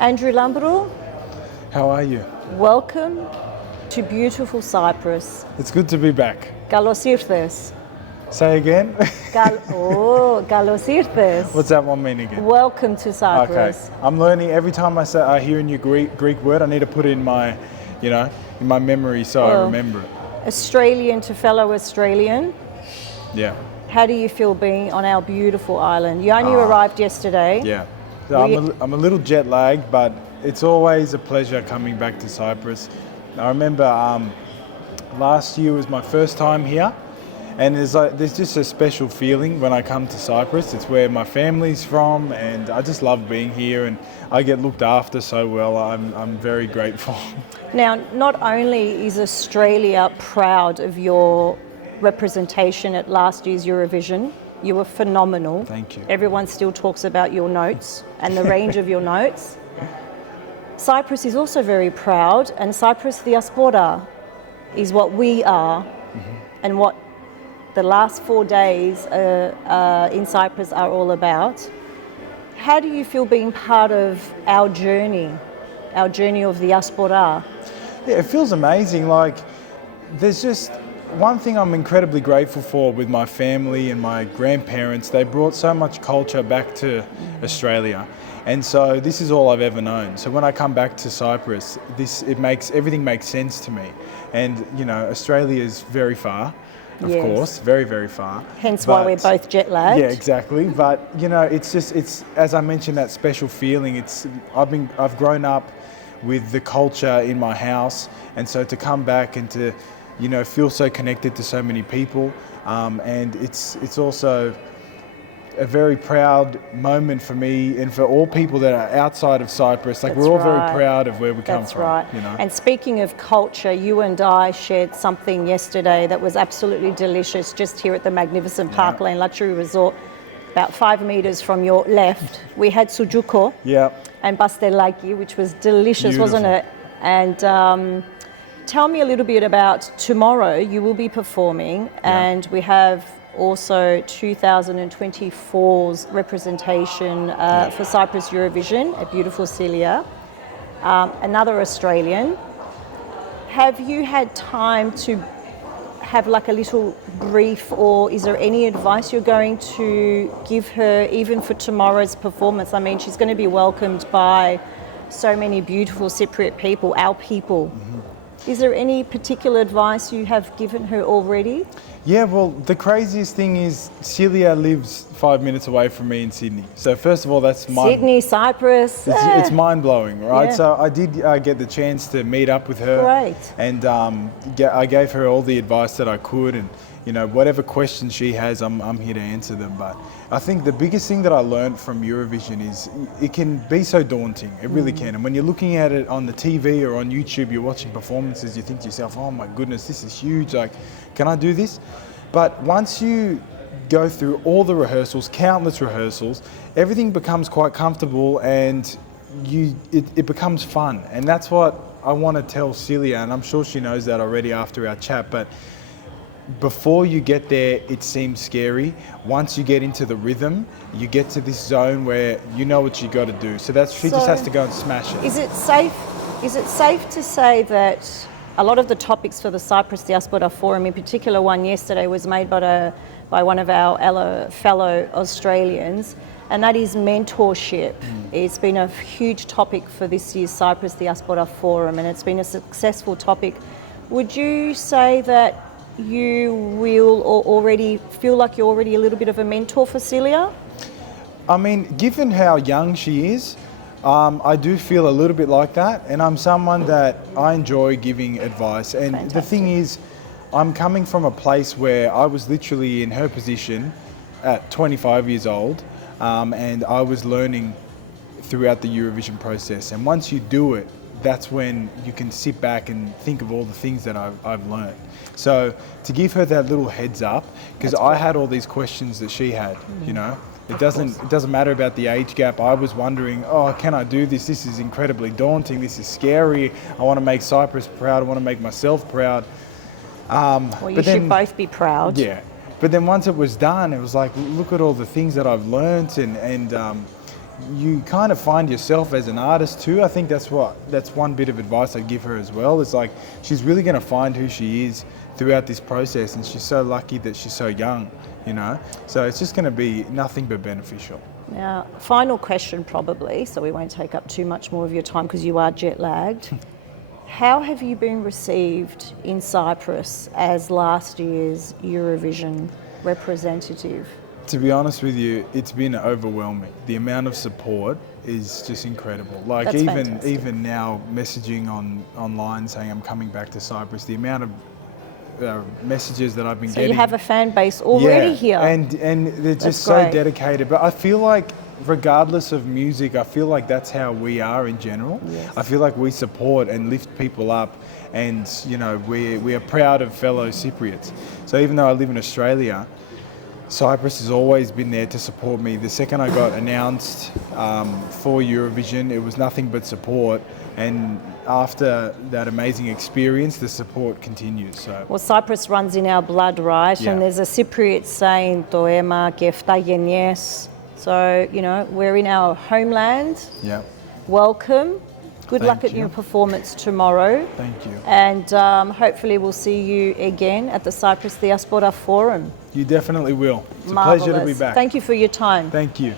Andrew Lambrou, How are you? welcome to beautiful Cyprus. It's good to be back. Kalos ήρθες. Say again? Kalos ήρθες. What's that one mean again? Welcome to Okay, Cyprus. I'm learning every time I hear a new Greek word. I need to put it in my, in my memory so I Well- remember it. Australian to fellow Australian, Yeah, how do you feel being on our beautiful island? You only arrived yesterday. yeah. So I'm a little jet lagged, but it's always a pleasure coming back to Cyprus. I remember last year was my first time here, and there's just a special feeling when I come to Cyprus. It's where my family's from, and I just love being here, and I get looked after so well. I'm very grateful. Now, not only is Australia proud of your representation at last year's Eurovision, you were phenomenal. Thank you. Everyone still talks about your notes and the range of your notes. Cyprus is also very proud, and Cyprus Diaspora is what we are and what the last 4 days in Cyprus are all about. How do you feel being part of our journey of diaspora? Yeah, it feels amazing. Like, there's just one thing I'm incredibly grateful for with my family and my grandparents. They brought so much culture back to Australia, and so this is all I've ever known. So when I come back to Cyprus, everything makes sense to me. And Australia is very far, of Yes. course, very, very far. Hence why we're both jet lagged. Yeah, exactly. But it's as I mentioned, that special feeling. I've grown up with the culture in my house, and so to come back and to feel so connected to so many people, and it's also a very proud moment for me and for all people that are outside of Cyprus. Like, That's we're all very right. proud of where we come That's from. right. And speaking of culture, you and I shared something yesterday that was absolutely delicious just here at the magnificent Parkland Luxury Resort, about 5 meters from your left. We had sujuko Yeah. and pastelaki, which was delicious, wasn't it? And tell me a little bit about tomorrow. You will be performing, and we have also 2024's representation for Cyprus Eurovision at beautiful Celia, another Australian. Have you had time to have like a little brief, or is there any advice you're going to give her even for tomorrow's performance? I mean, she's going to be welcomed by so many beautiful Cypriot people, our people. Is there any particular advice you have given her already? Yeah, well, the craziest thing is Celia lives 5 minutes away from me in Sydney. So first of all, that's Sydney, Cyprus. It's mind-blowing, right? Yeah. So I did get the chance to meet up with her. Great. And I gave her all the advice that I could, and whatever questions she has, I'm here to answer them. But I think the biggest thing that I learned from Eurovision is it can be so daunting. It really can. And when you're looking at it on the TV or on YouTube, you're watching performances, you think to yourself, oh my goodness, this is huge. Like, can I do this? But once you go through all the rehearsals, countless rehearsals, everything becomes quite comfortable, and it becomes fun. And that's what I want to tell Celia, and I'm sure she knows that already after our chat. But before you get there, it seems scary. Once you get into the rhythm, you get to this zone where you know what you got to do. So she just has to go and smash it. Is it safe to say that a lot of the topics for the Cyprus Diaspora Forum, in particular one yesterday, was made by one of our fellow Australians, and that is mentorship. It's been a huge topic for this year's Cyprus Diaspora Forum, and it's been a successful topic. Would you say that you will already feel like you're already a little bit of a mentor for Celia? I mean, given how young she is, I do feel a little bit like that, and I'm someone that I enjoy giving advice. And Fantastic. The thing is, I'm coming from a place where I was literally in her position at 25 years old, and I was learning throughout the Eurovision process. And once you do it, that's when you can sit back and think of all the things that I've learned. So to give her that little heads up, because I had all these questions that she had, It doesn't matter about the age gap. I was wondering, can I do this? This is incredibly daunting. This is scary. I want to make Cyprus proud. I want to make myself proud. Well, you should both be proud. Yeah. But then once it was done, it was like, look at all the things that I've learnt, and you kind of find yourself as an artist too. I think that's one bit of advice I'd give her as well. It's like she's really going to find who she is throughout this process, and she's so lucky that she's so young, you know. So it's just going to be nothing but beneficial. Now, final question probably, so we won't take up too much more of your time because you are jet lagged. How have you been received in Cyprus as last year's Eurovision representative? To be honest with you, it's been overwhelming. The amount of support is just incredible. Like That's fantastic. even now messaging online saying I'm coming back to Cyprus, the amount of messages that I've been getting. So you have a fan base already here. And they're just That's so great. dedicated. But I feel like regardless of music, I feel like that's how we are in general. Yes. I feel like we support and lift people up, and you know, we are proud of fellow Cypriots. So even though I live in Australia, Cyprus has always been there to support me. The second I got announced for Eurovision, it was nothing but support. And after that amazing experience, the support continues. So. Well, Cyprus runs in our blood, right? Yeah. And there's a Cypriot saying, "To ema και αυτά γενιές." So, you know, we're in our homeland. Yeah. Welcome. Good luck Thank at you. your performance tomorrow. Thank you. And hopefully we'll see you again at the Cyprus Diaspora Forum. You definitely will. It's a Marvelous. pleasure to be back. Thank you for your time. Thank you.